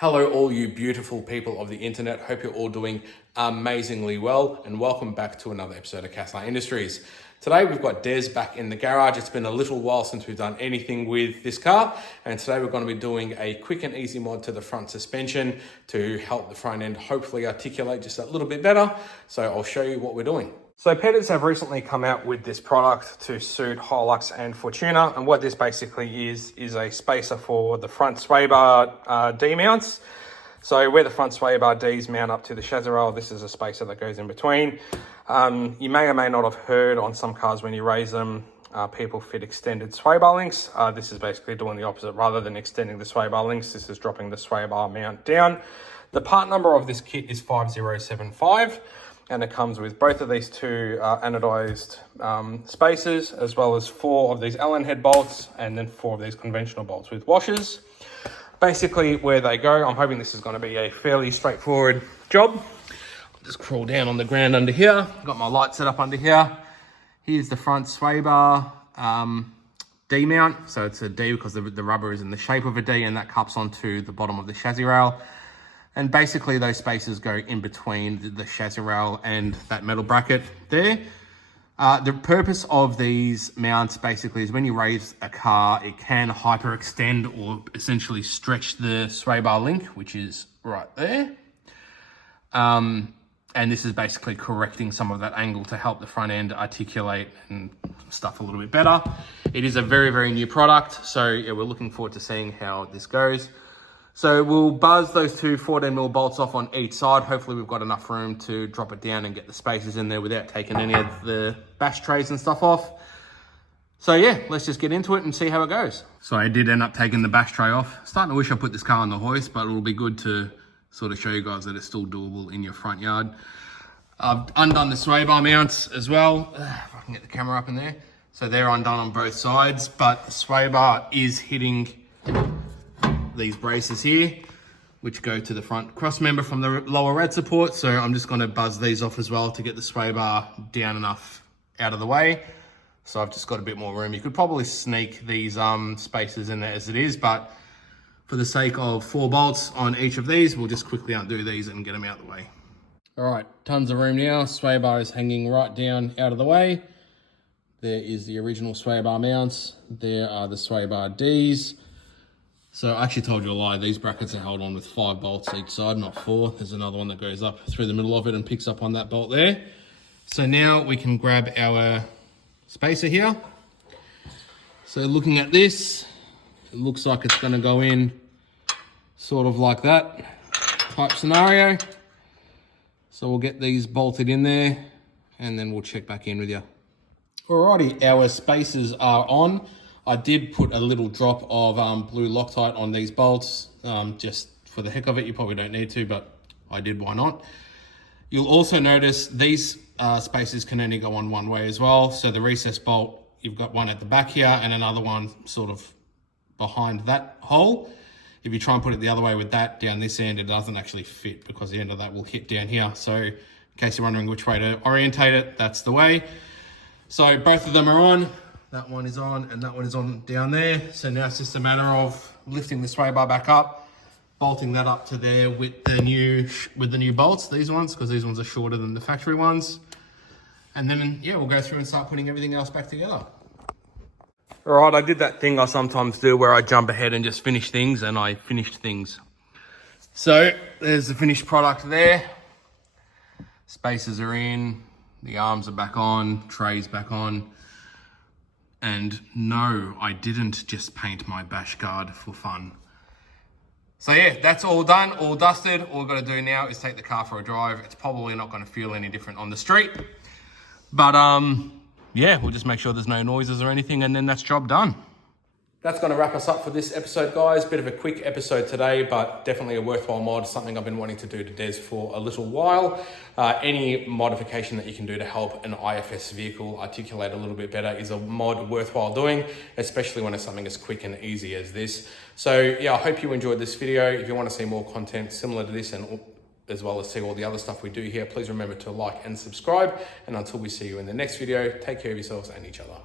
Hello all you beautiful people of the internet, hope you're all doing amazingly well and welcome back to another episode of Cassar Industries. Today we've got Des back in the garage. It's been a little while since we've done anything with this car, and today we're going to be doing a quick and easy mod to the front suspension to help the front end hopefully articulate just a little bit better. So I'll show you what we're doing. So Pedders have recently come out with this product to suit Hilux and Fortuner, and what this basically is a spacer for the front sway bar D mounts. So where the front sway bar Ds mount up to the chassis rail, this is a spacer that goes in between. You may or may not have heard on some cars when you raise them, people fit extended sway bar links. This is basically doing the opposite. Rather than extending the sway bar links, this is dropping the sway bar mount down. The part number of this kit is 5075. And it comes with both of these two anodized spacers, as well as 4 of these Allen head bolts, and then 4 of these conventional bolts with washers. Basically, where they go, I'm hoping this is going to be a fairly straightforward job. I'll just crawl down on the ground under here. Got my light set up under here. Here's the front sway bar D mount. So it's a D because the rubber is in the shape of a D, and that cups onto the bottom of the chassis rail. And basically those spacers go in between the chassis rail and that metal bracket there. The purpose of these mounts basically is when you raise a car, it can hyperextend or essentially stretch the sway bar link, which is right there. And this is basically correcting some of that angle to help the front end articulate and stuff a little bit better. It is a very, very new product. So yeah, we're looking forward to seeing how this goes. So we'll buzz those two 14mm bolts off on each side. Hopefully we've got enough room to drop it down and get the spacers in there without taking any of the bash trays and stuff off. So yeah, let's just get into it and see how it goes. So I did end up taking the bash tray off. Starting to wish I put this car on the hoist, but it'll be good to sort of show you guys that it's still doable in your front yard. I've undone the sway bar mounts as well. If I can get the camera up in there. So they're undone on both sides, but the sway bar is hitting these braces here, which go to the front cross member from the lower rad support. So I'm just going to buzz these off as well to get the sway bar down enough out of the way. So I've just got a bit more room. You could probably sneak these spacers in there as it is, but for the sake of 4 bolts on each of these, we'll just quickly undo these and get them out of the way. All right, tons of room now. Sway bar is hanging right down out of the way. There is the original sway bar mounts. There are the sway bar Ds. So I actually told you a lie. These brackets are held on with 5 bolts each side, not 4. There's another one that goes up through the middle of it and picks up on that bolt there. So now we can grab our spacer here. So looking at this, it looks like it's going to go in sort of like that type scenario. So we'll get these bolted in there and then we'll check back in with you. Alrighty, our spacers are on. I did put a little drop of blue Loctite on these bolts, just for the heck of it. You probably don't need to, but I did, why not? You'll also notice these spacers can only go on one way as well. So the recess bolt, you've got one at the back here and another one sort of behind that hole. If you try and put it the other way with that down this end, it doesn't actually fit because the end of that will hit down here. So in case you're wondering which way to orientate it, that's the way. So both of them are on. That one is on and that one is on down there. So now it's just a matter of lifting the sway bar back up, bolting that up to there with the new bolts, these ones, because these ones are shorter than the factory ones. And then, yeah, we'll go through and start putting everything else back together. All right, I did that thing I sometimes do where I jump ahead and just finish things, and I finished things. So there's the finished product there. Spacers are in, the arms are back on, trays back on. And no, I didn't just paint my bash guard for fun. So yeah, that's all done, all dusted. All we've got to do now is take the car for a drive. It's probably not going to feel any different on the street. But yeah, we'll just make sure there's no noises or anything, and then that's job done. That's going to wrap us up for this episode, guys. Bit of a quick episode today, but definitely a worthwhile mod, something I've been wanting to do to Des for a little while. Any modification that you can do to help an IFS vehicle articulate a little bit better is a mod worthwhile doing, especially when it's something as quick and easy as this. So yeah, I hope you enjoyed this video. If you want to see more content similar to this and as well as see all the other stuff we do here, please remember to like and subscribe. And until we see you in the next video, take care of yourselves and each other.